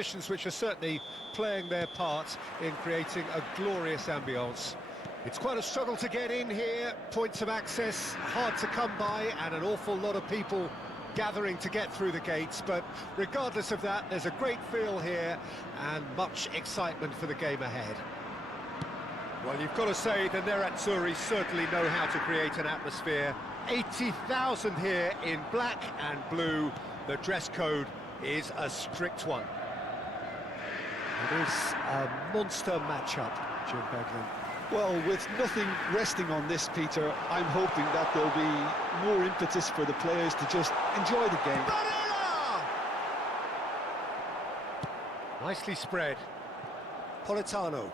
Which are certainly playing their part in creating a glorious ambience. It's quite a struggle to get in here, points of access hard to come by, and an awful lot of people gathering to get through the gates, but regardless of that, there's a great feel here and much excitement for the game ahead. Well, you've got to say the Nerazzurri certainly know how to create an atmosphere. 80,000 here in black and blue. The dress code is a strict one. It is a monster matchup, Jim Beglin. Well, with nothing resting on this, Peter, I'm hoping that there'll be more impetus for the players to just enjoy the game. Barella! Nicely spread. Politano.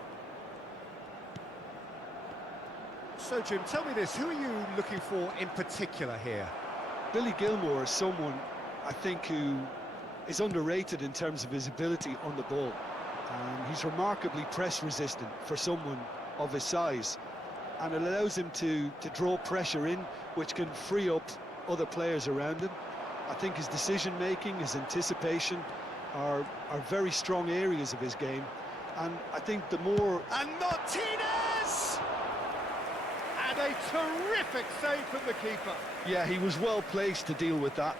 So, Jim, tell me this, who are you looking for in particular here? Billy Gilmour is someone, I think, who is underrated in terms of his ability on the ball. He's remarkably press-resistant for someone of his size, and it allows him to draw pressure in, which can free up other players around him. I think his decision-making, his anticipation are very strong areas of his game, and I think the more... And Martinez! And a terrific save from the keeper. Yeah, he was well placed to deal with that.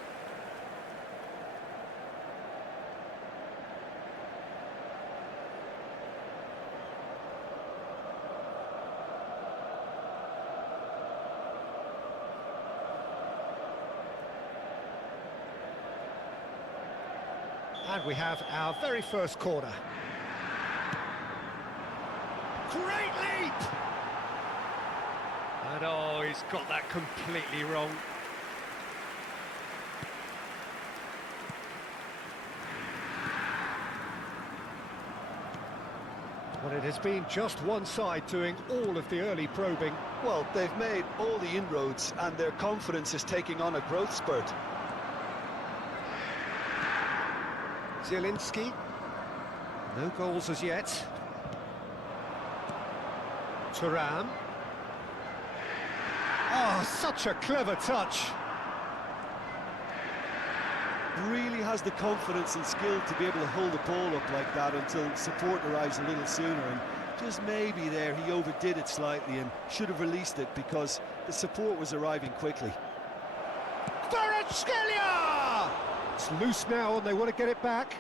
And we have our very first corner. Great leap! And oh, he's got that completely wrong. Well, it has been just one side doing all of the early probing. Well, they've made all the inroads, and their confidence is taking on a growth spurt. Zielinski, no goals as yet. Thuram. Oh, such a clever touch. Really has the confidence and skill to be able to hold the ball up like that until support arrives a little sooner, and just maybe there he overdid it slightly and should have released it because the support was arriving quickly. Kvaratskhelia! It's loose now and they want to get it back.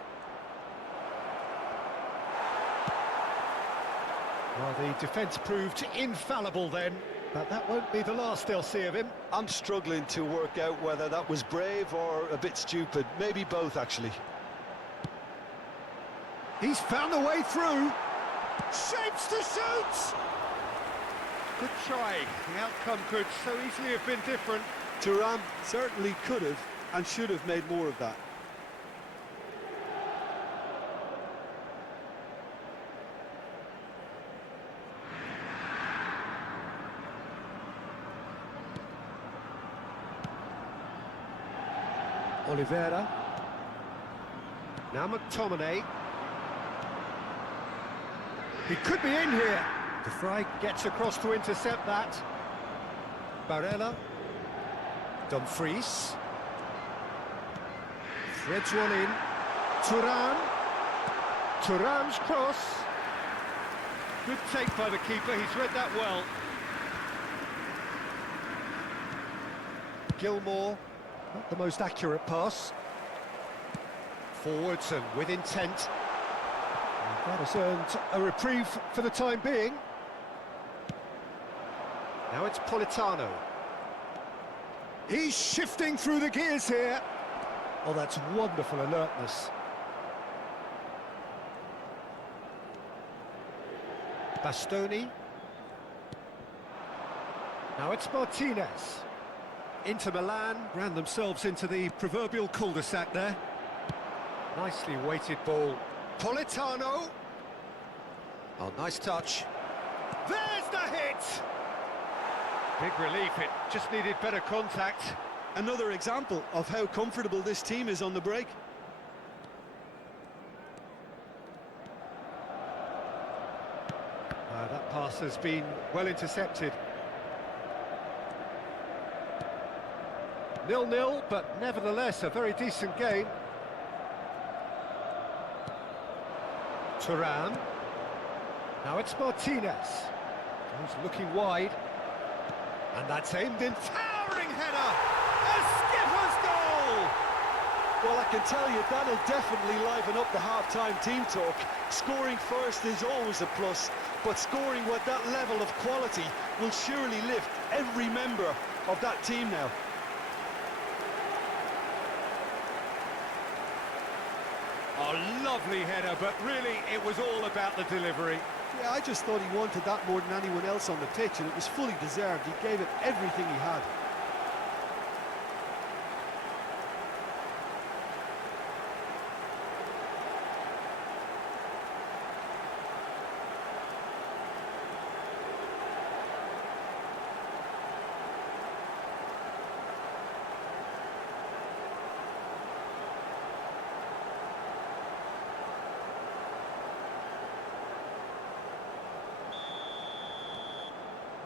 Well, the defence proved infallible then, but that won't be the last they'll see of him. I'm struggling to work out whether that was brave or a bit stupid. Maybe both, actually. He's found a way through. Shapes to shoot! Good try. The outcome could so easily have been different. Thuram certainly could have and should have made more of that. Oliveira. Now McTominay. He could be in here. De Vrij gets across to intercept that. Barella. Dumfries. Threads one in. Thuram. Thuram's cross. Good take by the keeper, he's read that well. Gilmour. Not the most accurate pass. Forwards and with intent. And that has earned a reprieve for the time being. Now it's Politano. He's shifting through the gears here. Oh, that's wonderful alertness. Bastoni. Now it's Martinez. Inter Milan ran themselves into the proverbial cul-de-sac there. Nicely weighted ball. Politano. Oh, nice touch. There's the hit! Big relief, it just needed better contact. Another example of how comfortable this team is on the break. That pass has been well intercepted. 0-0, but nevertheless a very decent game. Thuram. Now it's Martinez. Who's looking wide. And that's aimed in. Towering header! A skipper's goal! Well, I can tell you, that'll definitely liven up the half-time team talk. Scoring first is always a plus, but scoring with that level of quality will surely lift every member of that team now. A lovely header, but really it was all about the delivery. Yeah, I just thought he wanted that more than anyone else on the pitch, and it was fully deserved. He gave it everything he had.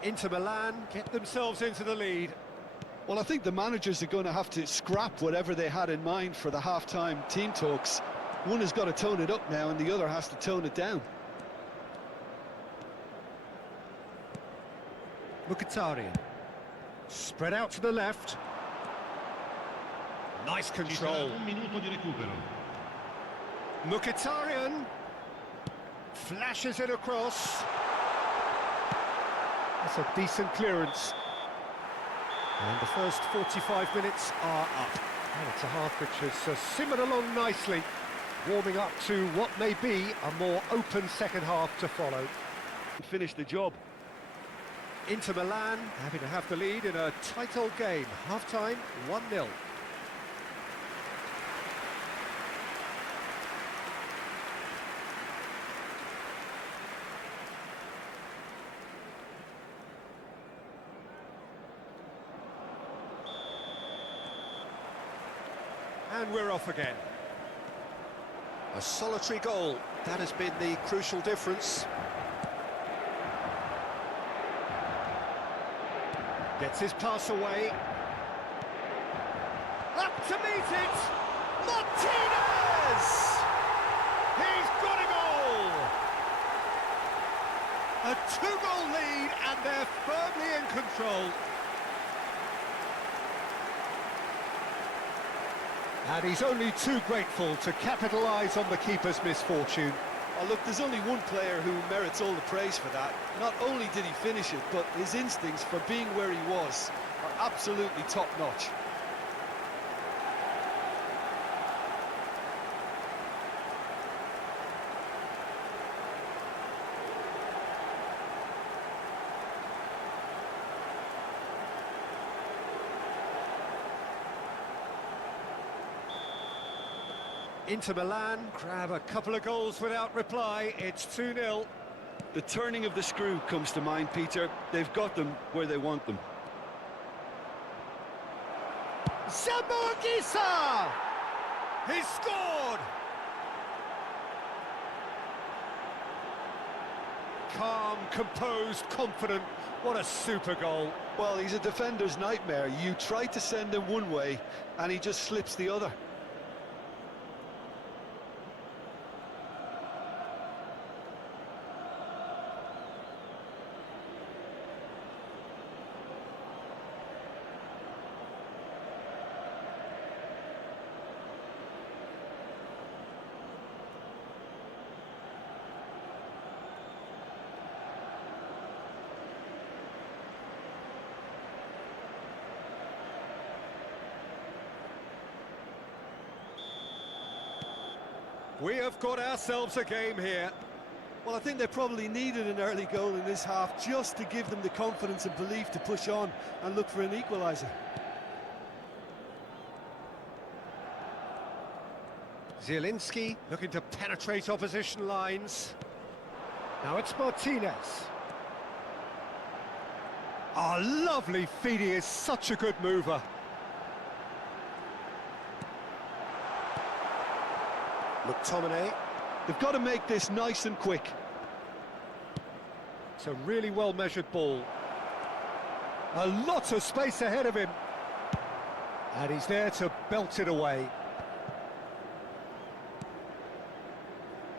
Inter Milan get themselves into the lead. Well, I think the managers are going to have to scrap whatever they had in mind for the half-time team talks. One has got to tone it up now, and the other has to tone it down. Mkhitaryan. Spread out to the left. Nice control. Un minuto di recupero. Mkhitaryan. Flashes it across. That's a decent clearance. And the first 45 minutes are up. And it's a half which has simmered along nicely, warming up to what may be a more open second half to follow. Finish the job. Inter Milan having to have the lead in a tight old game. Half-time, 1-0. And we're off again. A solitary goal, that has been the crucial difference. Gets his pass away. Up to meet it! Martinez! He's got a goal! A two-goal lead, and they're firmly in control. And he's only too grateful to capitalise on the keeper's misfortune. Oh, look, there's only one player who merits all the praise for that. Not only did he finish it, but his instincts for being where he was are absolutely top-notch. Inter Milan grab a couple of goals without reply. It's 2-0. The turning of the screw comes to mind, Peter. They've got them where they want them. Zamboanguissa! He's scored! Calm, composed, confident. What a super goal. Well, he's a defender's nightmare. You try to send him one way, and he just slips the other. We have got ourselves a game here. Well, I think they probably needed an early goal in this half just to give them the confidence and belief to push on and look for an equaliser. Zielinski looking to penetrate opposition lines. Now it's Martinez. Oh, lovely feed. He is such a good mover. McTominay. They've got to make this nice and quick. It's a really well-measured ball. A lot of space ahead of him. And he's there to belt it away.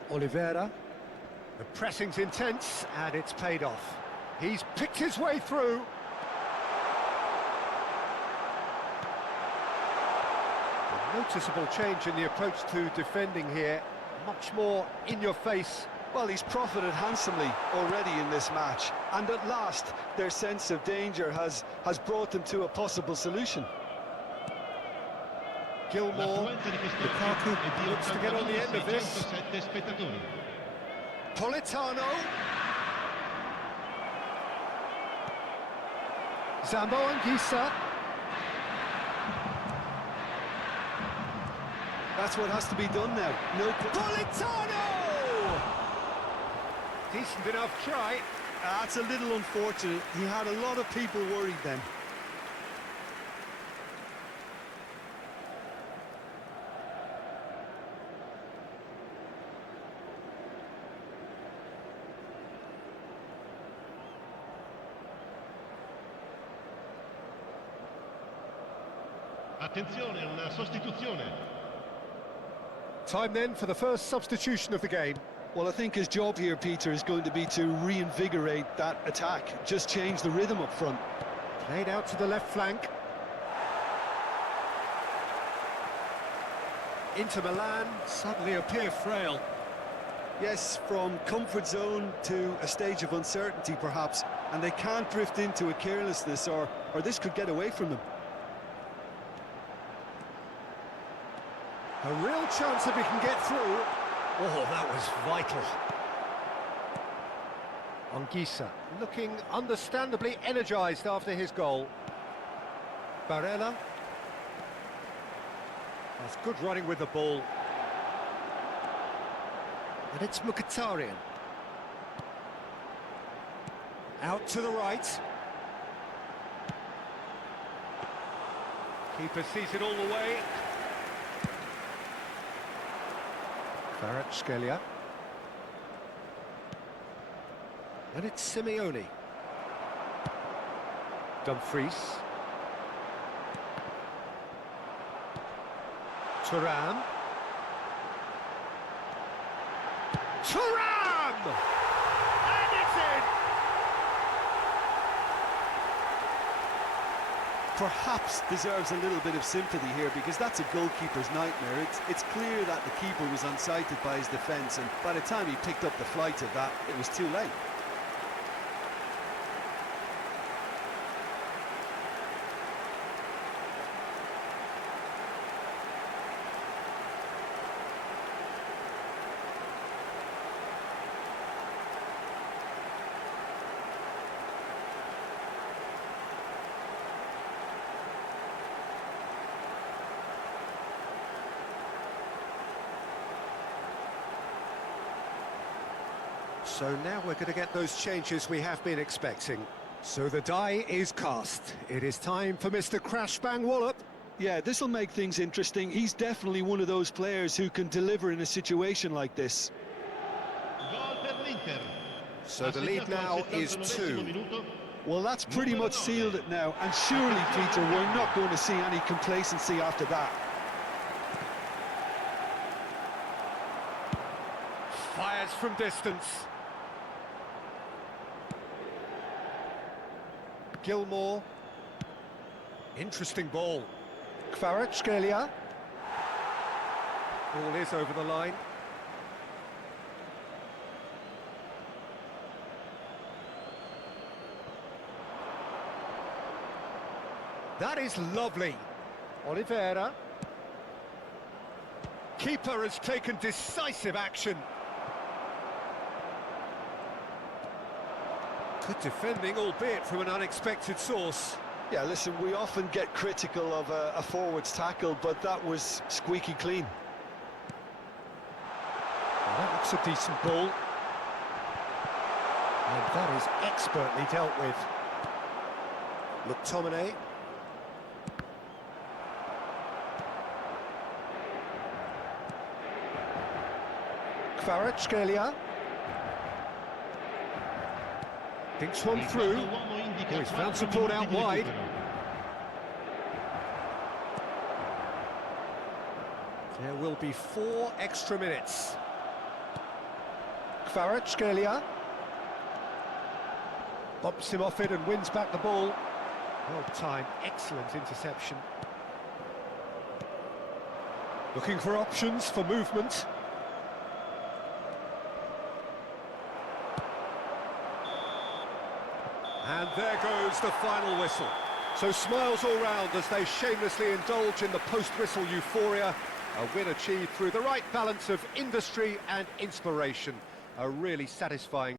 Oliveira. The pressing's intense, and it's paid off. He's picked his way through. A noticeable change in the approach to defending here. Much more in your face. Well, he's profited handsomely already in this match, and at last their sense of danger has brought them to a possible solution. Gilmour, Lukaku looks to get on the end of this. Politano. Zambo Anguissa. That's what has to be done now. No. Politano! Decent enough try. That's a little unfortunate. He had a lot of people worried then. Attenzione, una sostituzione. Time then for the first substitution of the game. Well, I think his job here, Peter, is going to be to reinvigorate that attack. Just change the rhythm up front. Played out to the left flank. Inter Milan suddenly appear frail. Yes, from comfort zone to a stage of uncertainty, perhaps. And they can't drift into a carelessness, or this could get away from them. A real chance if he can get through. Oh, that was vital. Anguissa looking understandably energised after his goal. Barella. That's good running with the ball. And it's Mkhitaryan. Out to the right. Keeper sees it all the way. Kvaratskhelia. And it's Simeone. Dumfries. Thuram. Thuram! And it's in! Perhaps deserves a little bit of sympathy here, because that's a goalkeeper's nightmare. It's clear that the keeper was unsighted by his defence, and by the time he picked up the flight of that, it was too late. So now we're going to get those changes we have been expecting. So the die is cast. It is time for Mr. Crashbang Wallop. Yeah, this will make things interesting. He's definitely one of those players who can deliver in a situation like this. Gol per l'Inter. So the lead now is 2. Well, that's pretty much sealed it now, and surely, Peter, we're not going to see any complacency after that. Fires from distance. Gilmour. Interesting ball. Kvaratskhelia. Ball is over the line. That is lovely. Oliveira. Keeper has taken decisive action. Good defending, albeit from an unexpected source. Yeah, listen, we often get critical of a forward's tackle, but that was squeaky clean. Well, that looks a decent ball. And that is expertly dealt with. McTominay. Kvaratskhelia. Thinks one through. Oh, he's found support out wide. There will be 4 extra minutes. Kvaratskhelia. Bumps him off it and wins back the ball. Well timed, excellent interception. Looking for options for movement. And there goes the final whistle. So smiles all round as they shamelessly indulge in the post-whistle euphoria. A win achieved through the right balance of industry and inspiration. A really satisfying